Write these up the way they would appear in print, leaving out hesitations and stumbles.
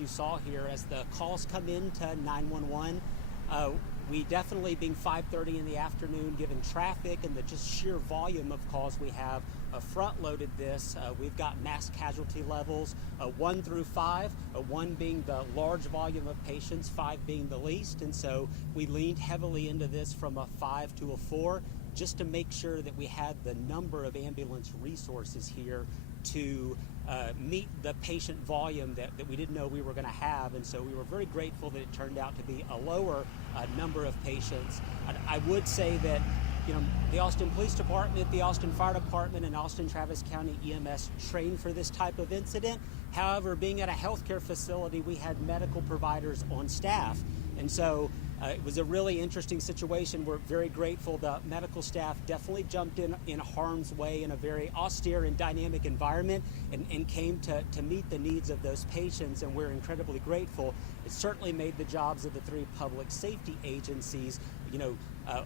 you saw here as the calls come into 911. We definitely, being 5:30 in the afternoon, given traffic and the just sheer volume of calls we have, front-loaded this. We've got mass casualty levels, 1 through 5, 1 being the large volume of patients, 5 being the least, and so we leaned heavily into this from a 5 to a 4, just to make sure that we had the number of ambulance resources here to meet the patient volume that we didn't know we were going to have. And so we were very grateful that it turned out to be a lower number of patients. I would say that, you know, the Austin Police Department, the Austin Fire Department, and Austin Travis County EMS trained for this type of incident. However, being at a healthcare facility, we had medical providers on staff. And so it was a really interesting situation. We're very grateful. The medical staff definitely jumped in harm's way in a very austere and dynamic environment and came to meet the needs of those patients, and we're incredibly grateful. It certainly made the jobs of the 3 public safety agencies, you know,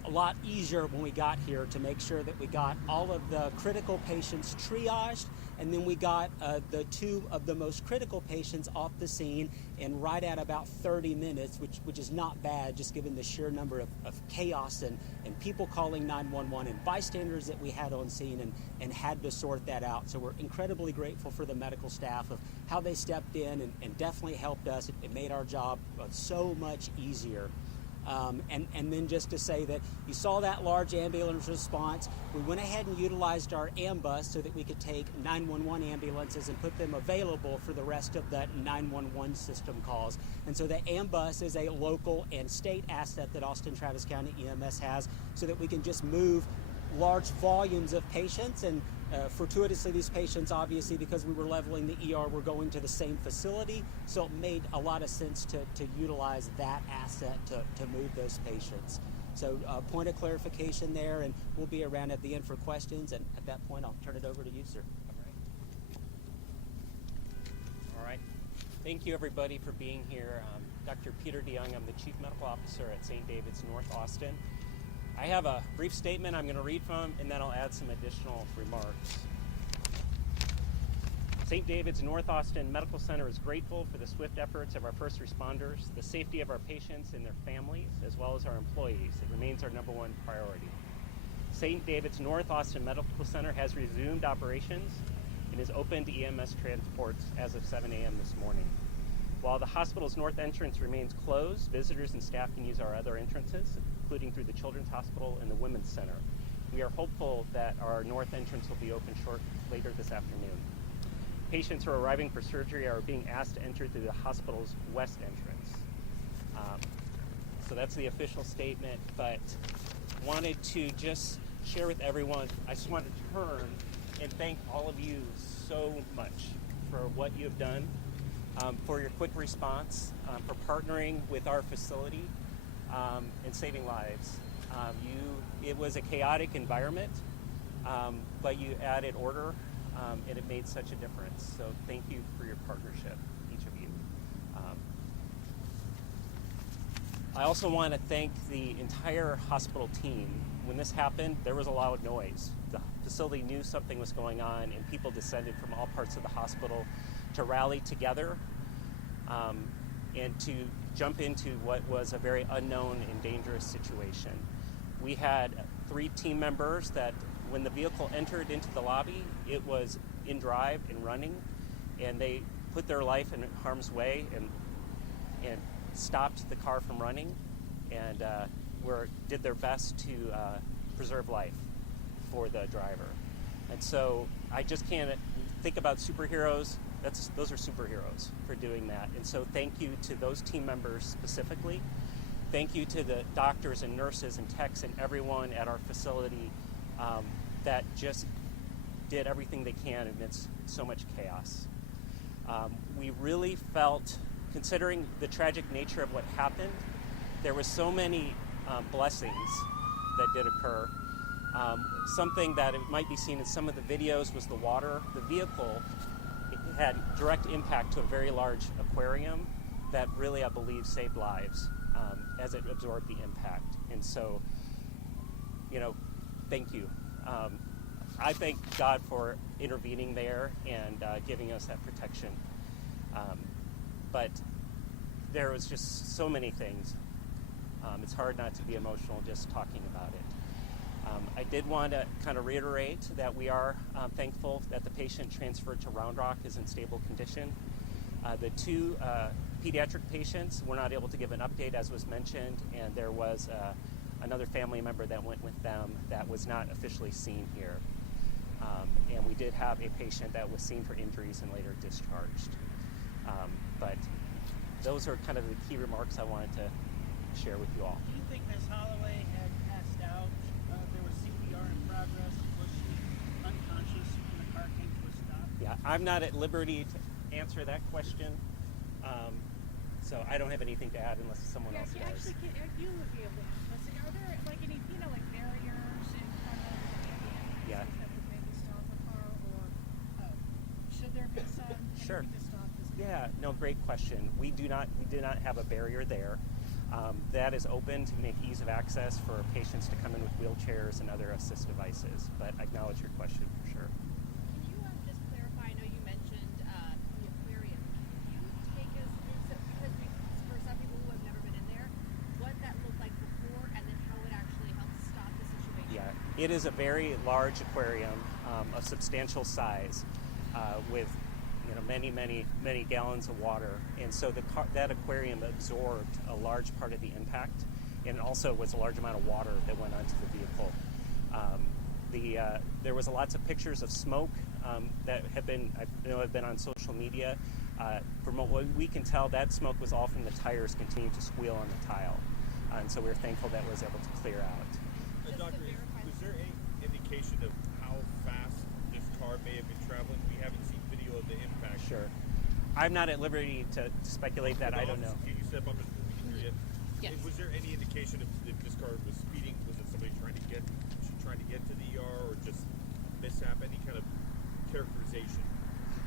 a lot easier when we got here to make sure that we got all of the critical patients triaged, and then we got the 2 of the most critical patients off the scene and right at about 30 minutes, which is not bad, just given the sheer number of chaos and people calling 911 and bystanders that we had on scene and had to sort that out. So we're incredibly grateful for the medical staff of how they stepped in and definitely helped us. It made our job so much easier. And then just to say that you saw that large ambulance response, we went ahead and utilized our ambus so that we could take 911 ambulances and put them available for the rest of the 911 system calls. And so the ambus is a local and state asset that Austin Travis County EMS has, so that we can just move large volumes of patients. And fortuitously, these patients, obviously, because we were leveling the ER, were going to the same facility, so it made a lot of sense to utilize that asset to move those patients. So point of clarification there, and we'll be around at the end for questions, and at that point I'll turn it over to you, sir. All right. Thank you, everybody, for being here. Dr. Peter DeYoung, I'm the Chief Medical Officer at St. David's North Austin. I have a brief statement I'm going to read from, and then I'll add some additional remarks. St. David's North Austin Medical Center is grateful for the swift efforts of our first responders, the safety of our patients and their families, as well as our employees. It remains our #1 priority. St. David's North Austin Medical Center has resumed operations and is open to EMS transports as of 7 a.m. this morning. While the hospital's north entrance remains closed, visitors and staff can use our other entrances, including through the Children's Hospital and the Women's Center. We are hopeful that our north entrance will be open later this afternoon. Patients who are arriving for surgery are being asked to enter through the hospital's west entrance. So that's the official statement, but wanted to just share with everyone, I just want to turn and thank all of you so much for what you have done, for your quick response, for partnering with our facility and saving lives. It was a chaotic environment, but you added order, and it made such a difference. So thank you for your partnership, each of you. I also want to thank the entire hospital team. When this happened, there was a loud noise. The facility knew something was going on, and people descended from all parts of the hospital to rally together and to jump into what was a very unknown and dangerous situation. We had 3 team members that, when the vehicle entered into the lobby, it was in drive and running, and they put their life in harm's way and stopped the car from running, and did their best to preserve life for the driver. And so I just can't think about superheroes. Those are superheroes for doing that. And so thank you to those team members specifically. Thank you to the doctors and nurses and techs and everyone at our facility that just did everything they can amidst so much chaos. We really felt, considering the tragic nature of what happened, there was so many blessings that did occur. Something that it might be seen in some of the videos was the water. The vehicle had direct impact to a very large aquarium that really, I believe, saved lives as it absorbed the impact. And so, thank you. I thank God for intervening there and giving us that protection. but there was just so many things. It's hard not to be emotional just talking about it. I did want to kind of reiterate that we are thankful that the patient transferred to Round Rock is in stable condition. The two pediatric patients were not able to give an update, as was mentioned, and there was another family member that went with them that was not officially seen here. And we did have a patient that was seen for injuries and later discharged. But those are kind of the key remarks I wanted to share with you all. Do you think Ms. Holloway had passed out? There was CPR in progress. Was she unconscious when the car came to a stop? Yeah, I'm not at liberty to answer that question. So I don't have anything to add unless someone else Yeah, does. actually, you would be able to help us. Are there like any, like barriers in front of the ambulances Yeah. that would maybe stop a car, or should there be some Sure. anything to stop this? Yeah, no, great question. We do not have a barrier there. That is open to make ease of access for patients to come in with wheelchairs and other assist devices. But I acknowledge your question for sure. Can you just clarify? I know you mentioned the aquarium. Can you take us through, because for some people who have never been in there, what that looked like before, and then how it actually helped stop the situation? Yeah, it is a very large aquarium of substantial size with many gallons of water, and so that aquarium absorbed a large part of the impact, and also was a large amount of water that went onto the vehicle. There was lots of pictures of smoke that have been on social media. From what we can tell, that smoke was all from the tires continuing to squeal on the tile, and so we're thankful that was able to clear out. Just Doctor, to verify. was there any indication of how fast this car may have been traveling? We haven't seen video of the impact. Sure, I'm not at liberty to speculate that. I don't know. Can you step up and hear you? Yes. Was there any indication if this car was speeding? Was it somebody trying to get to the ER, or just mishap? Any kind of characterization?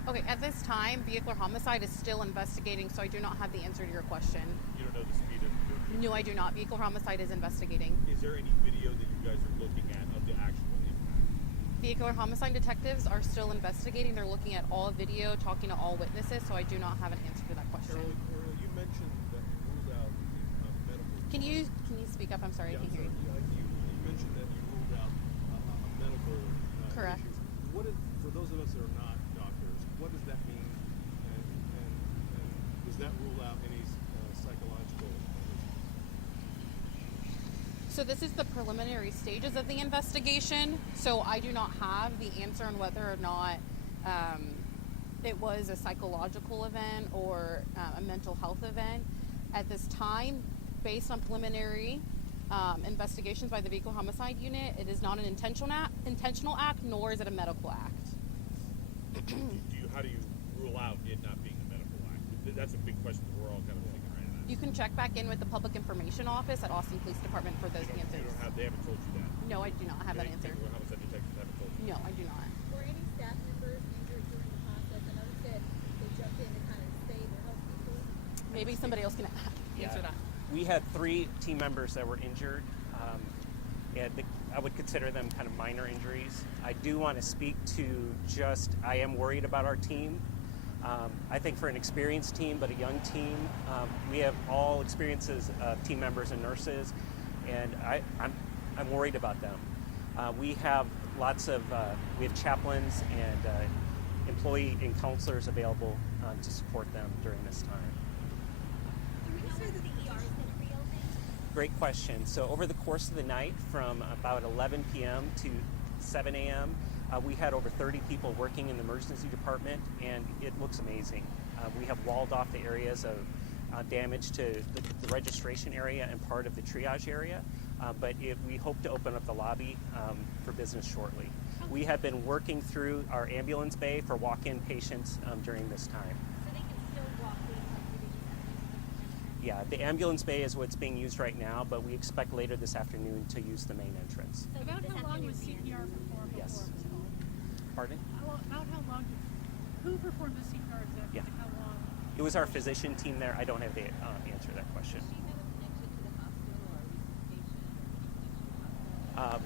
Okay, at this time, vehicular homicide is still investigating, so I do not have the answer to your question. You don't know the speed of the vehicle? No, I do not. Vehicular homicide is investigating. Is there any video that you guys are looking at of the actual impact? Vehicular homicide detectives are still investigating. They're looking at all video, talking to all witnesses, so I do not have an answer to that question. Carol, you mentioned that you ruled out medical. Can you speak up? I'm sorry, I can't hear you. You mentioned that you ruled out a medical Correct. issue. For those of us that are not doctors, what does that mean? And does that rule out any psychological issues? So this is the preliminary stages of the investigation, so I do not have the answer on whether or not it was a psychological event or a mental health event. At this time, based on preliminary investigations by the Vehicle Homicide Unit, it is not an intentional act, nor is it a medical act. How do you rule out it not being a medical act? That's a big question that we're all kind of thinking right now. You can check back in with the Public Information Office at Austin Police Department for those answers. They haven't told you that. No, I do not have that answer. Homicide detectives haven't told you. No, I do not. Were any staff members injured during the process? I know you said they jumped in to kind of save or help people. Maybe somebody else can answer that. We had 3 team members that were injured. I would consider them kind of minor injuries. I do want to speak to I am worried about our team. I think for an experienced team, but a young team, we have all experiences of team members and nurses, and I'm worried about them. We have we have chaplains and employee and counselors available to support them during this time. Do we know whether the ER is going to reopen? Great question. So over the course of the night, from about 11 p.m. to 7 a.m., we had over 30 people working in the emergency department, and it looks amazing. We have walled off the areas of damage to the registration area and part of the triage area, but we hope to open up the lobby for business shortly. We have been working through our ambulance bay for walk-in patients during this time. So they can still walk in like they Yeah, the ambulance bay is what's being used right now, but we expect later this afternoon to use the main entrance. So About this how long afternoon was we CPR ended. performed Yes. before it was called? Pardon? About how long who performed the CPR exactly? Yeah. Like how long? It was our physician team there. I don't have the answer to that question. Does she have a connection to the hospital or a recent patient?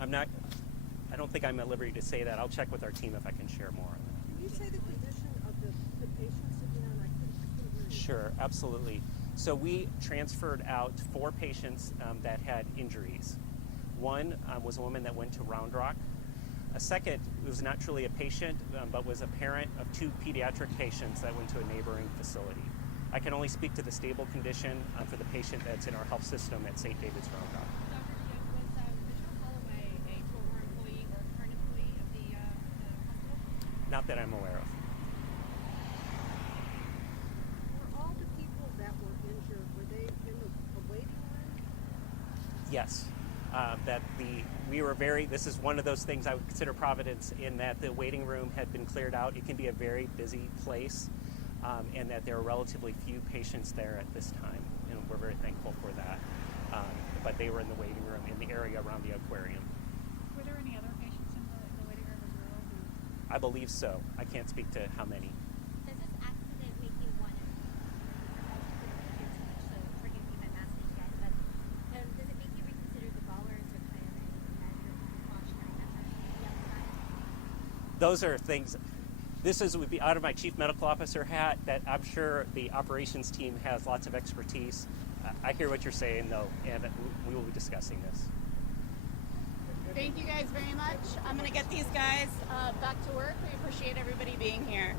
I'm not. I don't think I'm at liberty to say that. I'll check with our team if I can share more on that. When you say the physician Sure, absolutely. So we transferred out 4 patients that had injuries. One was a woman that went to Round Rock. A second was not truly a patient, but was a parent of 2 pediatric patients that went to a neighboring facility. I can only speak to the stable condition for the patient that's in our health system at St. David's Round Rock. Dr. Jim, was Bishop Holloway a former employee or current employee of the hospital? Not that I'm aware of. Were all the people that were injured, were they in the waiting room? Yes. This is one of those things I would consider providence in that the waiting room had been cleared out. It can be a very busy place, and that there are relatively few patients there at this time, and we're very thankful for that. But they were in the waiting room in the area around the aquarium. Were there any other patients in the waiting room as well? I believe so. I can't speak to how many. Does this accident make you want to, so forgive me if I'm asking again, but does it make you reconsider the bollards or kind of any measure, precautionary measures maybe outside? Those are things. Would be out of my chief medical officer hat that I'm sure the operations team has lots of expertise. I hear what you're saying though, and we will be discussing this. Thank you guys very much. I'm going to get these guys back to work. We appreciate everybody being here.